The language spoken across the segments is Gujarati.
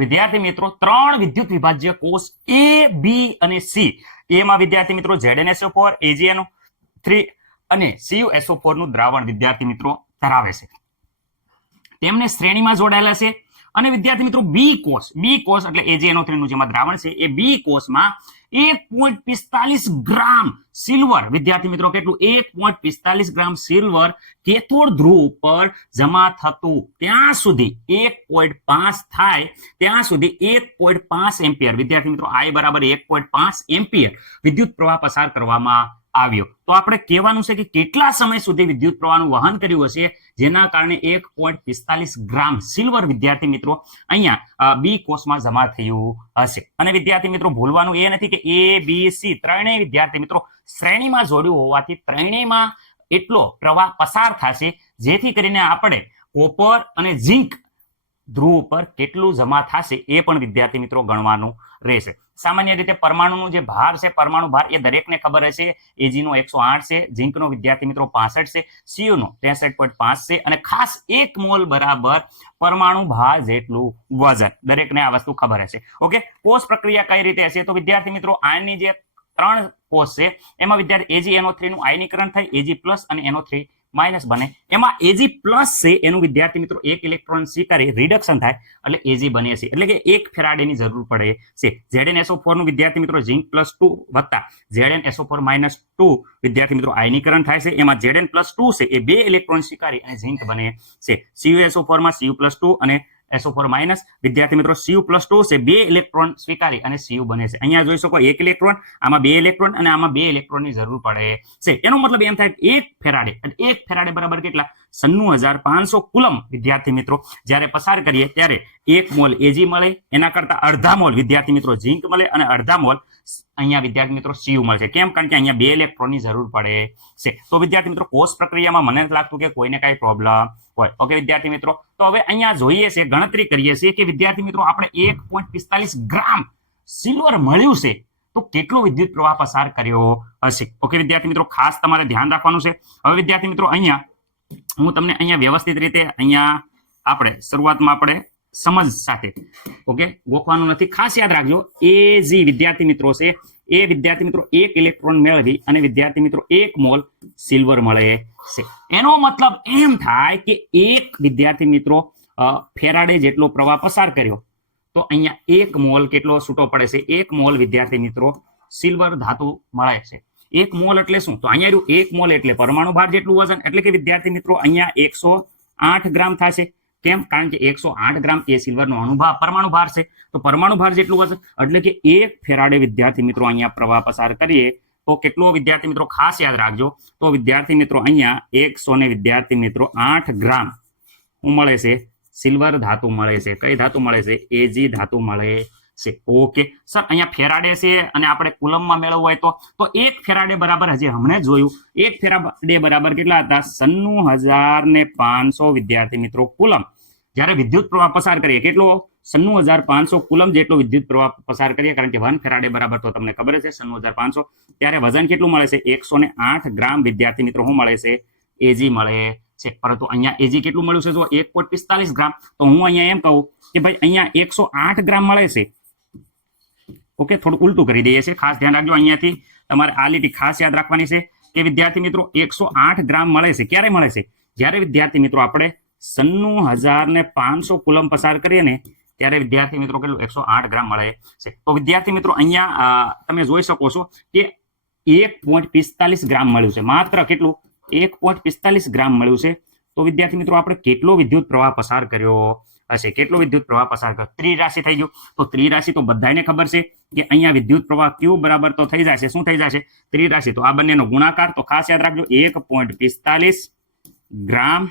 વિદ્યાર્થી મિત્રો 3 વિદ્યુત વિભાજ્ય કોષ A, B અને C. એમાં વિદ્યાર્થી મિત્રો ZnSO4, AgNO3 અને CuSO4 નું દ્રાવણ વિદ્યાર્થી મિત્રો ધરાવે છે. તેમને શ્રેણીમાં જોડાયેલા છે. અને વિદ્યાર્થી મિત્રો બી કોષ એટલે AgNO3 નું જેમાં દ્રાવણ છે એ બી કોષમાં 1.45 ગ્રામ સિલ્વર વિદ્યાર્થી મિત્રો કેટલું 1.45 ગ્રામ સિલ્વર કેથોડ ધ્રુવ પર જમા થતું ત્યાં સુધી 1.5 થાય ત્યાં સુધી 1.5 એમ્પિયર વિદ્યાર્થી મિત્રો I બરાબર 1.5 એમ્પિયર વિદ્યુત પ્રવાહ પસાર કરવામાં આવ્યો. તો આપણે કહેવાનું છે કે કેટલા સમય સુધી વિદ્યુત પ્રવાહનું વહન કર્યું હશે જેના કારણે 1.45 ગ્રામ સિલ્વર વિદ્યાર્થી મિત્રો અહીંયા બી કોષમાં જમા થયું હશે. અને વિદ્યાર્થી મિત્રો ભૂલવાનું એ નથી કે A, B, C ત્રણેય વિદ્યાર્થી મિત્રો શ્રેણીમાં જોડ્યું હોવાથી ત્રણેયમાં એટલો પ્રવાહ પસાર થશે જેથી કરીને આપણે કોપર અને ઝિંક ધ્રુવ પર કેટલું જમા થશે એ પણ વિદ્યાર્થી મિત્રો ગણવાનું રહેશે. સામાન્ય રીતે પરમાણુનો જે ભાર છે પરમાણુ ભાર એ દરેકને ખબર હશે. Ag નો 108 છે, ઝિંક નો વિદ્યાર્થી મિત્રો 65 છે, Cu નો 63.5 છે અને ખાસ 1 મોલ બરાબર પરમાણુ ભાર જેટલું વજન દરેકને આ વસ્તુ ખબર હશે. ઓકે, કોષ પ્રક્રિયા કઈ રીતે હશે તો વિદ્યાર્થી મિત્રો આની જે 3 કોષ છે એમાં વિદ્યાર્થી AgNO3 નું આયનીકરણ થાય Ag+ અને NO3- બને. એમાં Ag+ છે એનું વિદ્યાર્થી મિત્રો 1 ઇલેક્ટ્રોન સ્વીકારી રિડક્શન થાય એટલે Ag બને છે એટલે કે 1 ફેરાડેની જરૂર પડે છે. ZnSO4 નું વિદ્યાર્થી મિત્રો ઝિંક+2 વત્તા ZnSO4- 2 વિદ્યાર્થી મિત્રો આયનીકરણ થાય છે. એમાં Zn+2 છે એ 2 ઇલેક્ટ્રોન સ્વીકારી અને ઝિંક બને છે. CuSO4 માં Cu+2 અને SO4- વિદ્યાર્થી મિત્રો Cu+2 છે 2 ઇલેક્ટ્રોન સ્વીકારી અને Cu બને છે. અહીંયા જોઈ શકો 1 ઇલેક્ટ્રોન, આમાં 2 ઇલેક્ટ્રોન અને આમાં 2 ઇલેક્ટ્રોનની જરૂર પડે છે. એનો મતલબ એમ થાય 1 ફેરાડે અને 1 ફેરાડે બરાબર કેટલા 96500 કુલમ વિદ્યાર્થી મિત્રો જ્યારે પસાર કરીએ ત્યારે 1 મોલ Ag મળે, એના કરતા અડધા મોલ વિદ્યાર્થી મિત્રો ઝિંક મળે અને અડધા મોલ અહીંયા વિદ્યાર્થી મિત્રો Cu મળશે. કેમ? કારણ કે અહીંયા 2 ઇલેક્ટ્રોનની જરૂર પડે છે. તો વિદ્યાર્થી મિત્રો કોષ પ્રક્રિયામાં મને લાગતું કે કોઈને કાંઈ પ્રોબ્લેમ હોય. ઓકે વિદ્યાર્થી મિત્રો, તો હવે અહીંયા જોઈએ છે ગણતરી કરીએ છીએ કે વિદ્યાર્થી મિત્રો આપણે 1.45 ગ્રામ સિલ્વર મળ્યું છે તો કેટલો વિદ્યુત પ્રવાહ પસાર કર્યો હશે. ઓકે વિદ્યાર્થી મિત્રો, ખાસ તમારે ધ્યાન રાખવાનું છે. હવે વિદ્યાર્થી મિત્રો અહીંયા હું તમને અહીંયા વ્યવસ્થિત રીતે અહીંયા આપણે શરૂઆતમાં આપણે સમજ સાથે ઓકે ગોખવાનું નથી. ખાસ યાદ રાખજો Ag વિદ્યાર્થી મિત્રો છે એ વિદ્યાર્થી મિત્રો 1 ઇલેક્ટ્રોન મેળવી અને વિદ્યાર્થી મિત્રો 1 મોલ સિલ્વર મળે છે. એનો મતલબ એમ થાય કે 1 વિદ્યાર્થી મિત્રો ફેરાડે જેટલો પ્રવાહ પસાર કર્યો તો અહીંયા 1 મોલ કેટલો છૂટો પડે છે 1 મોલ વિદ્યાર્થી મિત્રો સિલ્વર ધાતુ મળે છે. 1 મોલ એટલે શું તો અહીંયા 1 મોલ એટલે પરમાણુ ભાર જેટલું વજન એટલે કે વિદ્યાર્થી મિત્રો અહીંયા 108 ગ્રામ થશે. કેમ? કારણ કે 108 ગ્રામ એ સિલ્વરનો અણુભાર પરમાણુ ભાર છે તો પરમાણુ ભાર જેટલું વજન એટલે કે 1 ફેરાડે વિદ્યાર્થી મિત્રો અહીંયા પ્રવાહ પસાર કરીએ તો કેટલો વિદ્યાર્થી મિત્રો ખાસ યાદ રાખજો તો વિદ્યાર્થી મિત્રો અહીંયા 100 વિદ્યાર્થી મિત્રો 8 ગ્રામ શું મળે છે સિલ્વર ધાતુ મળે છે. કઈ ધાતુ મળે છે? Ag ધાતુ મળે છે. ઓકે સર, અહીંયા ફેરાડે છે અને આપણે કુલમમાં મેળવવું હોય તો 1 ફેરાડે બરાબર હજી હમણાં જોયું 1 ફેરાડે બરાબર કેટલા હતા 96500 વિદ્યાર્થી મિત્રો કુલમ. જ્યારે વિદ્યુત પ્રવાહ પસાર કરીએ કેટલો 96500 કુલમ જેટલો વિદ્યુત પ્રવાહ પસાર કરીએ કારણ કે 1 ફેરાડે બરાબર તો તમને ખબર છે 96500 ત્યારે વજન કેટલું મળે છે 108 ગ્રામ વિદ્યાર્થી મિત્રો શું મળે છે Ag મળે છે. પરંતુ અહીંયા Ag કેટલું મળ્યું છે જો 1.45 ગ્રામ તો હું અહીંયા એમ કહું કે ભાઈ અહીંયા 108 ગ્રામ મળે છે. ઓકે, થોડું ઉલટું કરી દઈએ છીએ. ખાસ ધ્યાન રાખજો અહીંયાથી તમારે આ લીટી ખાસ યાદ રાખવાની છે કે વિદ્યાર્થી મિત્રો 108 ગ્રામ મળે છે. ક્યારે મળે છે? જ્યારે વિદ્યાર્થી મિત્રો આપણે 96500 કુલમ પસાર કરીએ ને ત્યારે વિદ્યાર્થી મિત્રો કેટલું 108 ગ્રામ મળે છે. તો વિદ્યાર્થી મિત્રો અહીંયા તમે જોઈ શકો છો કે 1.45 ગ્રામ મળ્યું છે. માત્ર કેટલું 1.45 ગ્રામ મળ્યું છે. તો વિદ્યાર્થી મિત્રો આપણે કેટલો વિદ્યુત પ્રવાહ પસાર કર્યો હશે? કેટલો વિદ્યુત પ્રવાહ પસાર કર્યો? ત્રિરાશિ થઈ ગયું. તો ત્રિરાશિ તો બધાને ખબર છે કે અહીંયા વિદ્યુત પ્રવાહ Q બરાબર તો થઈ જશે. શું થઈ જશે? ત્રિરાશિ. તો આ બંનેનો ગુણાકાર તો ખાસ યાદ રાખજો 1.45 ગ્રામ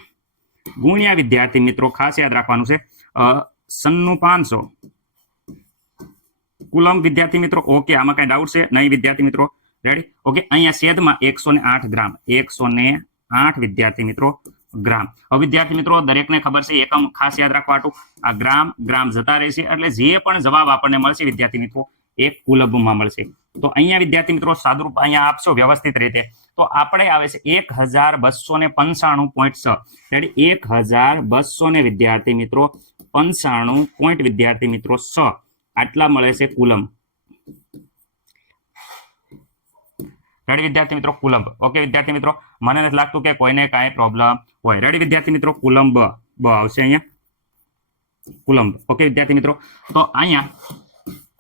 ગુણ્યા વિદ્યાર્થી મિત્રો ખાસ યાદ રાખવાનું છે 96500 કુલમ વિદ્યાર્થી મિત્રો. ઓકે, આમાં કઈ ડાઉટ છે નહીં વિદ્યાર્થી મિત્રો? રેડી? ઓકે, અહીંયા છેદમાં 108 ગ્રામ 108 વિદ્યાર્થી મિત્રો ગ્રામ. હવે વિદ્યાર્થી મિત્રો દરેકને ખબર છે એકમ ખાસ યાદ રાખવાનું આ ગ્રામ ગ્રામ જતા રહેશે એટલે જે પણ જવાબ આપણને મળશે વિદ્યાર્થી મિત્રો 1 કુલબમાં મળશે. તો અહીંયા વિદ્યાર્થી મિત્રો સાદુરૂપ અહીંયા આપશો વ્યવસ્થિત રીતે તો આપણે આવે છે 1295.6 રેડી 1200 વિદ્યાર્થી મિત્રો પોઈન્ટ વિદ્યાર્થી મિત્રો 6 આટલા મળે છે કુલમ. રેડી વિદ્યાર્થી મિત્રો, કુલંબ. ઓકે વિદ્યાર્થી મિત્રો, મને નથી લાગતું કે કોઈને કાંઈ પ્રોબ્લેમ હોય. રેડી વિદ્યાર્થી મિત્રો, કુલંબ આવશે અહીંયા, કુલંબ. ઓકે વિદ્યાર્થી મિત્રો, તો અહીંયા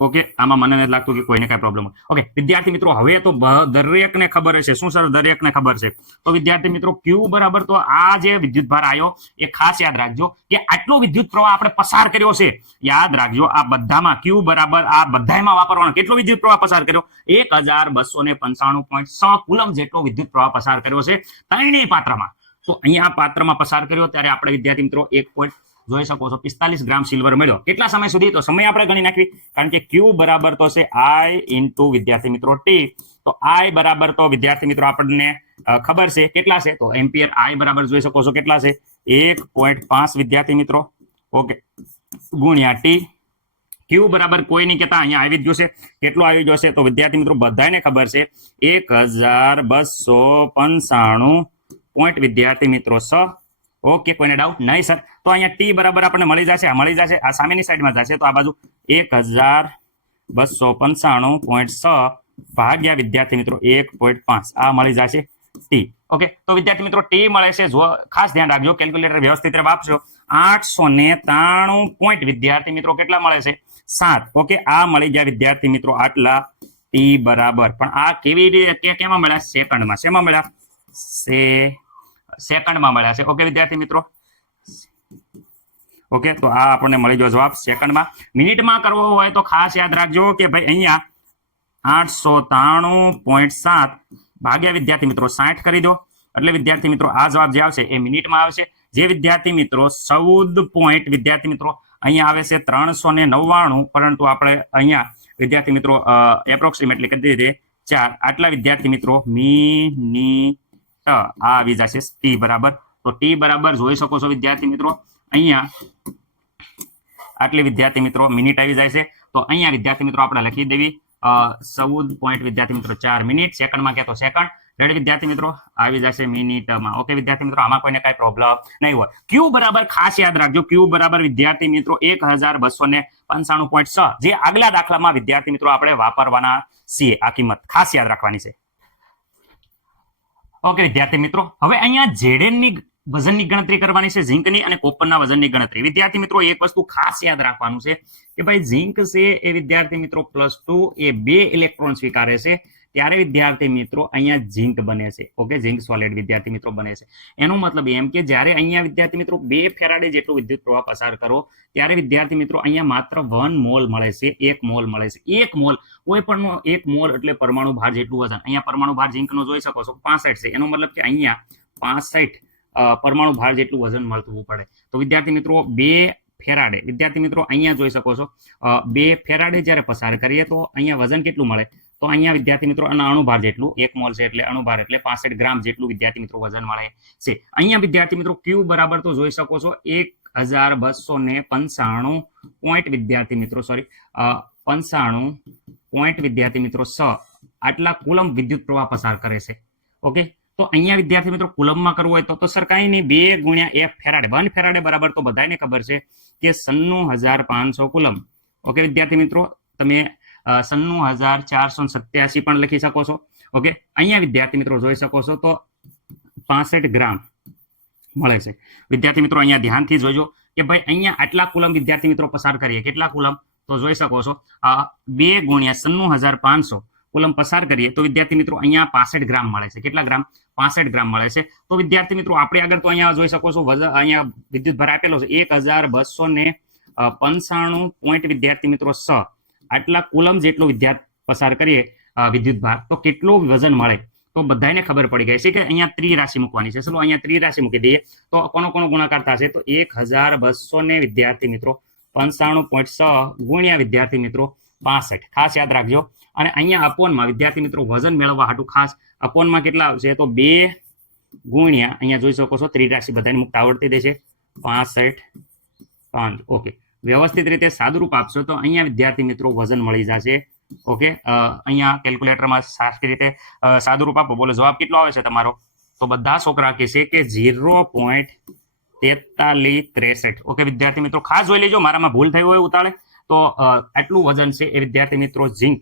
ઓકે આમાં મને નથી લાગતું કે કોઈને કાંઈ પ્રોબ્લેમ હોય. ઓકે વિદ્યાર્થી મિત્રો, હવે તો દરેકને ખબર હશે. શું સર? દરેકને ખબર છે. તો વિદ્યાર્થી મિત્રો, ક્યુ બરાબર, તો આ જે વિદ્યુત ભાર આવ્યો એ ખાસ યાદ રાખજો કે આટલો વિદ્યુત પ્રવાહ આપણે પસાર કર્યો છે. યાદ રાખજો, આ બધામાં ક્યુ બરાબર આ બધામાં વાપરવાનો. કેટલો વિદ્યુત પ્રવાહ પસાર કર્યો? 1295.6 કુલમ જેટલો વિદ્યુત પ્રવાહ પસાર કર્યો છે ત્રણેય પાત્રમાં. તો અહીંયા પાત્રમાં પસાર કર્યો ત્યારે આપણે વિદ્યાર્થી મિત્રો 1. જોઈ શકો છો 45 ગ્રામ સિલ્વર મળ્યો. કેટલા સમય સુધી? તો સમય આપણે ગણી નાખવી, કારણ કે ક્યુ બરાબર તો છે આઈ ઇન્ટુ વિદ્યાર્થી મિત્રો ટી. તો આઈ બરાબર તો વિદ્યાર્થી મિત્રો આપણને ખબર છે કેટલા છે, તો એમ્પિયર. આઈ બરાબર જોઈ શકો છો કેટલા છે? 1.5 વિદ્યાર્થી મિત્રો. ઓકે, ગુણ્યા ટી. ક્યુ બરાબર કોઈ નહીં કહેતા, અહીંયા આવી જ જશે. કેટલો આવી જશે? તો વિદ્યાર્થી મિત્રો બધાને ખબર છે 1295 પોઈન્ટ વિદ્યાર્થી મિત્રો 6. ઓકે, કોઈને ડાઉટ નહીં સર? તો અહીંયા ટી બરાબર આપણને મળી જશે. આ સામેની સાઈડમાં જશે, તો આ બાજુ 1295.6 ભાગ્યા વિદ્યાર્થી મિત્રો 1.5 આ મળી જશે ટી. ઓકે, તો વિદ્યાર્થી મિત્રો ટી મળે છે. જો ખાસ ધ્યાન રાખજો, કેલ્ક્યુલેટર વ્યવસ્થિત રીતે વાપરજો. 893 પોઈન્ટ વિદ્યાર્થી મિત્રો કેટલા મળે છે? 7. ઓકે, આ મળી ગયા વિદ્યાર્થી મિત્રો આટલા ટી બરાબર. પણ આ કેવી રીતે કેમાં મળ્યા? સેકન્ડમાં. શેમાં મળ્યા? સેકન્ડમાં મળ્યા છે. ઓકે વિદ્યાર્થી મિત્રો, ઓકે, તો આ આપણને મળી ગયો જવાબ સેકન્ડમાં. મિનિટમાં કરવો હોય તો ખાસ યાદ રાખજો કે ભાઈ અહીંયા 893.7 ભાગ્યા વિદ્યાર્થી મિત્રો 60 કરી દો, એટલે વિદ્યાર્થી મિત્રો આ જવાબ જે આવશે એ મિનિટમાં આવશે. જે વિદ્યાર્થી મિત્રો 14 પોઈન્ટ વિદ્યાર્થી મિત્રો અહીંયા આવે છે 399, પરંતુ આપણે અહીંયા વિદ્યાર્થી મિત્રો એપ્રોક્સિમેટલી કરી દીધી 4. આટલા વિદ્યાર્થી મિત્રો મિનિટ આવી જશે ટી બરાબર. તો ટી બરાબર જોઈ શકો છો વિદ્યાર્થી મિત્રો અહીંયા આટલી વિદ્યાર્થી મિત્રો મિનિટ આવી જાય છે. તો અહીંયા વિદ્યાર્થી મિત્રો આપણે લખી દેવી 14 પોઈન્ટ વિદ્યાર્થી મિત્રો 4 મિનિટ. સેકન્ડમાં કહેતો સેકન્ડ. રેડી વિદ્યાર્થી મિત્રો, આવી જશે મિનિટમાં. ઓકે વિદ્યાર્થી મિત્રો, આમાં કોઈને કાંઈ પ્રોબ્લેમ નહીં હોય. ક્યુ બરાબર ખાસ યાદ રાખજો, ક્યુ બરાબર વિદ્યાર્થી મિત્રો 1295.6 જે આગલા દાખલામાં વિદ્યાર્થી મિત્રો આપણે વાપરવાના છીએ. આ કિંમત ખાસ યાદ રાખવાની છે. ઓકે વિદ્યાર્થી મિત્રો, હવે અહીંયા ઝેડએનની વજનની ગણતરી કરવાની છે, ઝીંકની અને કોપરના વજનની ગણતરી. વિદ્યાર્થી મિત્રો એક વસ્તુ ખાસ યાદ રાખવાનું છે કે ભાઈ ઝીંક છે એ વિદ્યાર્થી મિત્રો +2 એ 2 ઇલેક્ટ્રોન સ્વીકારે છે, ત્યારે વિદ્યાર્થી મિત્રો અહીંયા ઝીંક બને છે. ઓકે, ઝીંક સોલિડ વિદ્યાર્થી મિત્રો બને છે. એનો મતલબ એમ કે જ્યારે અહીંયા વિદ્યાર્થી મિત્રો 2 ફેરાડે જેટલું વિદ્યુત પ્રવાહ પસાર કરો ત્યારે વિદ્યાર્થી મિત્રો અહીંયા માત્ર 1 મોલ મળે છે, 1 મોલ મળે છે. 1 મોલ, કોઈ પણ 1 મોલ એટલે પરમાણુ ભાર જેટલું વજન. અહીંયા પરમાણુ ભાર ઝીંકનો જોઈ શકો છો 65 છે. એનો મતલબ કે અહીંયા 65 પરમાણુ ભાર જેટલું વજન મળતું પડે. તો વિદ્યાર્થી મિત્રો 2 ફેરાડે વિદ્યાર્થી મિત્રો અહીંયા જોઈ શકો છો 2 ફેરાડે જ્યારે પસાર કરીએ તો અહીંયા વજન કેટલું મળે? તો અહીંયા વિદ્યાર્થી મિત્રો અણુભાર જેટલું 1 મોલ છે એટલે અણુભાર એટલે 65 ગ્રામ જેટલું વિદ્યાર્થી મિત્રો વજન મળે છે. અહીંયા વિદ્યાર્થી મિત્રો ક્યુ બરાબર તો જોઈ શકો છો 1295 પોઈન્ટ વિદ્યાર્થી મિત્રો 95 પોઈન્ટ વિદ્યાર્થી મિત્રો 6 આટલા કુલમ વિદ્યુત પ્રવાહ પસાર કરે છે. ઓકે, તો અહીંયા વિદ્યાર્થી મિત્રો કુલમમાં કરવું હોય તો સર કાંઈ નહીં, 2 ગુણ્યા 1 ફેરાડે. 1 ફેરાડે બરાબર તો બધાને ખબર છે કે 96500 કુલમ. ઓકે વિદ્યાર્થી મિત્રો, તમે 96487 પણ લખી શકો છો. ઓકે, અહીંયા વિદ્યાર્થી મિત્રો જોઈ શકો છો તો 65 ગ્રામ મળે છે. વિદ્યાર્થી મિત્રો અહીંયા ધ્યાનથી જોજો કે ભાઈ અહીંયા આટલા કુલમ વિદ્યાર્થી મિત્રો પસાર કરીએ. કેટલા કુલમ? તો જોઈ શકો છો 2 ગુણ્યા 96500 કુલમ પસાર કરીએ તો વિદ્યાર્થી મિત્રો અહીંયા 65 ગ્રામ મળે છે. કેટલા ગ્રામ? 65 ગ્રામ મળે છે. તો વિદ્યાર્થી મિત્રો આપણે આગળ તો અહીંયા જોઈ શકો છો અહીંયા વિદ્યુત ભાર આપેલો છે 1295 પોઈન્ટ વિદ્યાર્થી મિત્રો 6 આટલા કુલમ જેટલો પસાર કરીએ વિદ્યુત ભાર તો કેટલું વજન મળે? તો બધાને ખબર પડી ગઈ છે કે અહીંયા ત્રિરાશિ મૂકવાની છે. ચલો અહીંયા ત્રિરાશિ મૂકી દઈએ તો કોનો ગુણાકાર થશે? તો 1200 વિદ્યાર્થી મિત્રો 95.6 ગુણ્યા વિદ્યાર્થી મિત્રો 65. ખાસ યાદ રાખજો. અને અહીંયા અપોનમાં વિદ્યાર્થી મિત્રો વજન મેળવવા હાટું ખાસ અપોનમાં કેટલા આવશે? તો 2 ગુણ્યા અહીંયા જોઈ શકો છો ત્રિરાશિ બધાને મુક્ત આવડતી દેશે 65. ઓકે, વ્યવસ્થિત રીતે સાદુરૂપ આપશો તો અહીંયા વિદ્યાર્થી મિત્રો વજન મળી જશે. ઓકે, અહીંયા કેલ્ક્યુલેટરમાં સારી રીતે સાદુરૂપ આપો. બોલો જવાબ કેટલો આવે છે તમારો? તો બધા છોકરા કહે છે કે 0.0 43 63. ઓકે વિદ્યાર્થી મિત્રો ખાસ જોઈ લેજો, મારામાં ભૂલ થઈ હોય ઉતાળે તો આટલું વજન છે એ વિદ્યાર્થી મિત્રો ઝીંક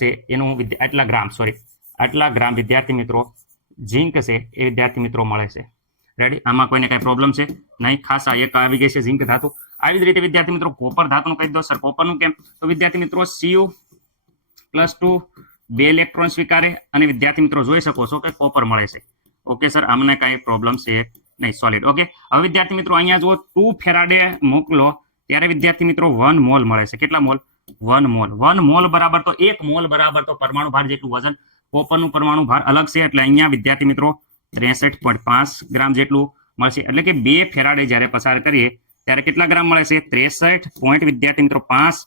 છે એનું આટલા ગ્રામ વિદ્યાર્થી મિત્રો ઝીંક છે એ વિદ્યાર્થી મિત્રો મળે છે. રેડી? આમાં કોઈને કઈ પ્રોબ્લેમ છે નહીં? ખાસ આ એક આવી ગઈ છે ઝીંક ધાતુ. આવી જ રીતે વિદ્યાર્થી મિત્રો કોપર ધાતુનું કહી દો સર. કોપરનું કેમ? તો વિદ્યાર્થી મિત્રો Cu+2 2 ઇલેક્ટ્રોન સ્વીકારે અને વિદ્યાર્થી મિત્રો જોઈ શકો છો કે કોપર મળે છે. ઓકે સર, આમને કઈ પ્રોબ્લેમ છે નહીં. સોલિડ. ઓકે, હવે વિદ્યાર્થી મિત્રો અહીંયા જો 2 ફેરાડે મોકલો ત્યારે વિદ્યાર્થી મિત્રો 1 મોલ મળે છે. કેટલા મોલ? 1 મોલ. 1 મોલ બરાબર તો 1 મોલ બરાબર તો પરમાણુ ભાર જેટલું વજન. કોપરનું પરમાણુ ભાર અલગ છે એટલે અહીંયા વિદ્યાર્થી મિત્રો 63.5 ગ્રામ જેટલું મળશે. એટલે કે 2 ફેરાડે જ્યારે પસાર કરીએ ત્યારે કેટલા ગ્રામ મળે છે? 63 વિદ્યાર્થી મિત્રો 5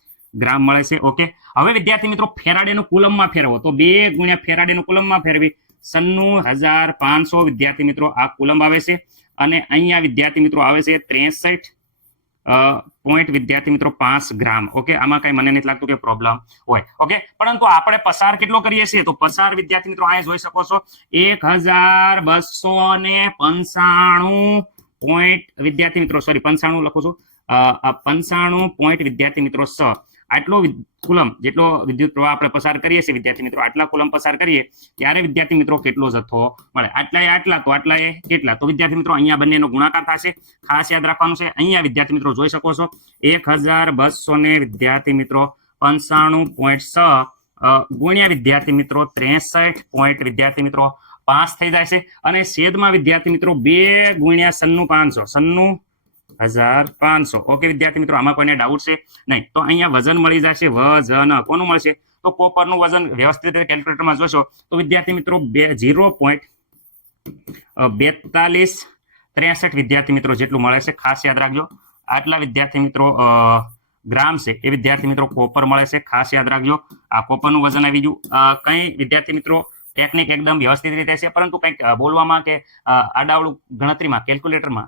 ગ્રામ મળે છે. ઓકે, હવે વિદ્યાર્થી મિત્રો ફેરાડેનું કુલમમાં ફેરવો તો 2 ગુણ્યા ફેરાડેનું કુલમમાં ફેરવી 96500 વિદ્યાર્થી મિત્રો આ કુલમ આવે છે. અને અહીંયા વિદ્યાર્થી મિત્રો આવે છે 63 પોઈન્ટ વિદ્યાર્થી મિત્રો 5 ગ્રામ. ઓકે, આમાં કઈ મને નથી લાગતું કે પ્રોબ્લેમ હોય. ઓકે, પરંતુ આપણે પસાર કેટલો કરીએ છીએ તો પસાર વિદ્યાર્થી મિત્રો અહીંયા જોઈ શકો છો 1295 પોઈન્ટ વિદ્યાર્થી મિત્રો 95 લખું છું 95 પોઈન્ટ વિદ્યાર્થી મિત્રો 6 આટલો કુલમ જેટલો વિદ્યુત પ્રવાહ આપણે પસાર કરીએ છીએ વિદ્યાર્થી મિત્રો, આટલા કુલમ પસાર કરીએ ત્યારે વિદ્યાર્થી મિત્રો કેટલો જથ્થો મળે? આટલા તો આટલા કેટલા? તો વિદ્યાર્થી મિત્રો અહીંયા બંનેનો ગુણાકાર થશે. ખાસ યાદ રાખવાનું છે. અહીંયા વિદ્યાર્થી મિત્રો જોઈ શકો છો 1200 ને વિદ્યાર્થી મિત્રો 95.6 ગુણ્યા વિદ્યાર્થી મિત્રો 63 પોઈન્ટ વિદ્યાર્થી મિત્રો 5 થઈ જાય છે. અને છેદમાં વિદ્યાર્થી મિત્રો 2 ગુણ્યા 9500 9500. ઓકે વિદ્યાર્થી મિત્રો, આમાં કોઈને ડાઉટ છે નહીં? તો અહીંયા વજન મળી જશે. વજન કોનું મળશે? તો કોપરનું વજન વ્યવસ્થિત રીતે કેલ્ક્યુલેટરમાં જોશો તો વિદ્યાર્થી મિત્રો 0.4263 વિદ્યાર્થી મિત્રો જેટલું મળે છે. ખાસ યાદ રાખજો. આટલા વિદ્યાર્થી મિત્રો ગ્રામ છે એ વિદ્યાર્થી મિત્રો કોપર મળે છે. ખાસ યાદ રાખજો. આ કોપરનું વજન આવી ગયું. કઈ વિદ્યાર્થી મિત્રો ટેકનિક એકદમ વ્યવસ્થિત રીતે છે, પરંતુ કંઈક બોલવામાં કે આડાવડું ગણતરીમાં કેલ્ક્યુલેટરમાં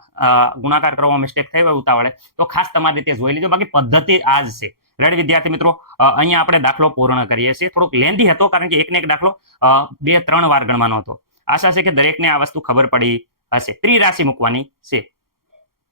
ગુણાકાર કરવામાં મિસ્ટેક થઈ હોય ઉતાવળે તો ખાસ તમારી રીતે જોઈ લીધો. બાકી પદ્ધતિ આ જ છે. રેડી વિદ્યાર્થી મિત્રો? અહીંયા આપણે દાખલો પૂર્ણ કરીએ છીએ. થોડોક લેન્ધી હતો કારણ કે એકને એક દાખલો 2-3 વાર ગણવાનો હતો. આશા છે કે દરેકને આ વસ્તુ ખબર પડી હશે. ત્રિરાશિ મૂકવાની છે.